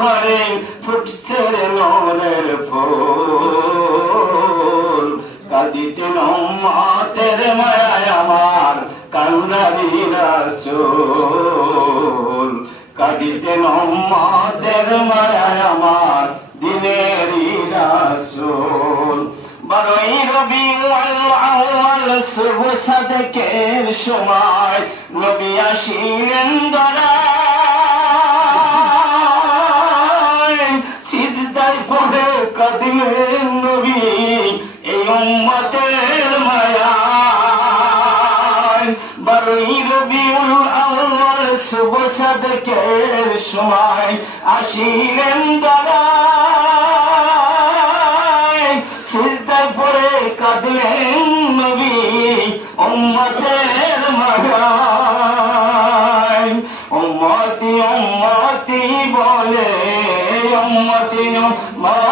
ঘরে ফুটছে নরের ফুল। কাঁদিতে নম্মাতের মায়ায় আমার কান্দারি রাসূল কাঁদিতে নম্মাতের মায়ায় আমার দিনেরই রাসূল বারোই রবি আউয়াল, শুভ সাদেকের সময় উম্মতের মায়া বারোই রবিউল আউয়াল শুভ সাদেকের সময় আসিলেন দরায় সিজদায় পড়ে কাঁদলেন নবী উম্মতের মাগায় উম্মতি বলে, উম্মতি উম্মতি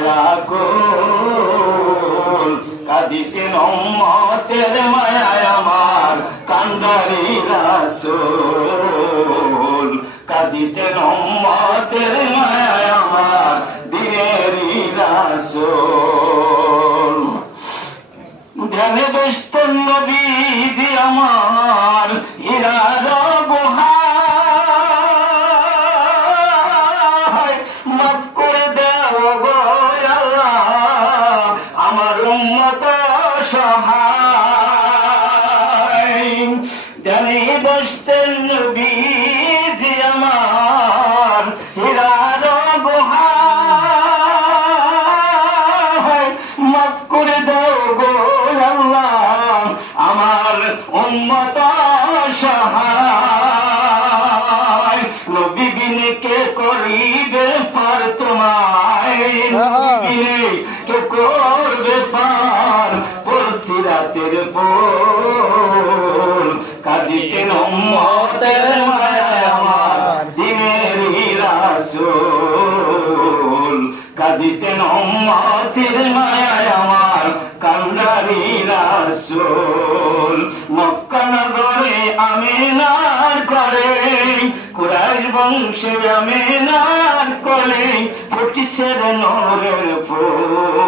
যারা কোল কাঁদিতেন উম্মতের মায়ায় আমার কান্দারি রাসূল। কাঁদিতেন উম্মতের মায়ায় সহায়। ধ্যানে বসতেন নবীজি আমার হীরার গুহায়। মাফ করে দাও গো আল্লাহ আমার উম্মত সহায়। নবী বিনে কে করিবে পার তোমায়? বিনে কে করবে পার রাতের পোল কাঁদিতে উম্মতের মায়া দিনের রাসূল কাঁদিতেন উম্মতের মায়ায় আমার কান্দারি রাসূল মক্কা আমিনার করে কুরাইশ বংশে আমিনার করে ফুটিছে নূরের ফুল।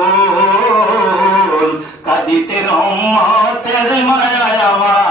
দিতের মায়ায় আমার